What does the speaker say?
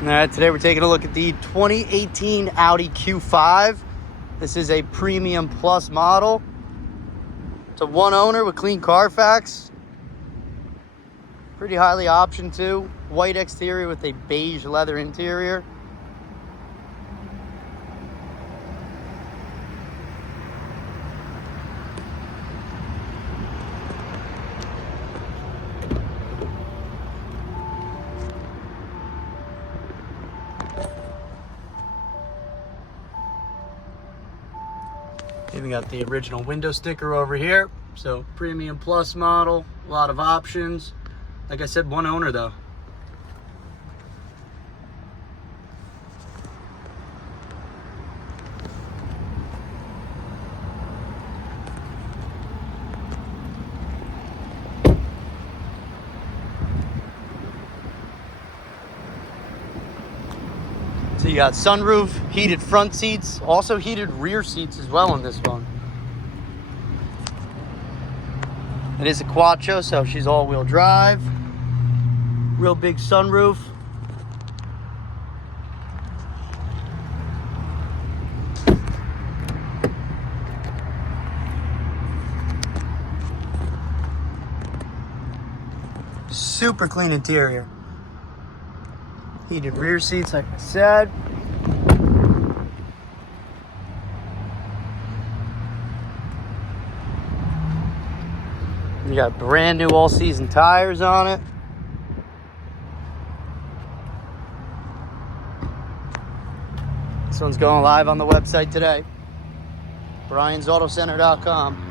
All right, today we're taking a look at the 2018 Audi Q5. This is a premium plus model. It's a one owner with clean Carfax. Pretty highly optioned too. White exterior with a beige leather interior. Even got the original window sticker over here. So premium plus model, a lot of options. Like I said, one owner though. So you got sunroof, heated front seats, also heated rear seats as well on this one. It is a Quattro, so she's all-wheel drive. Real big sunroof. Super clean interior. Heated rear seats, like I said. You got brand new all-season tires on it. This one's going live on the website today. BRIANSAutocenter.com.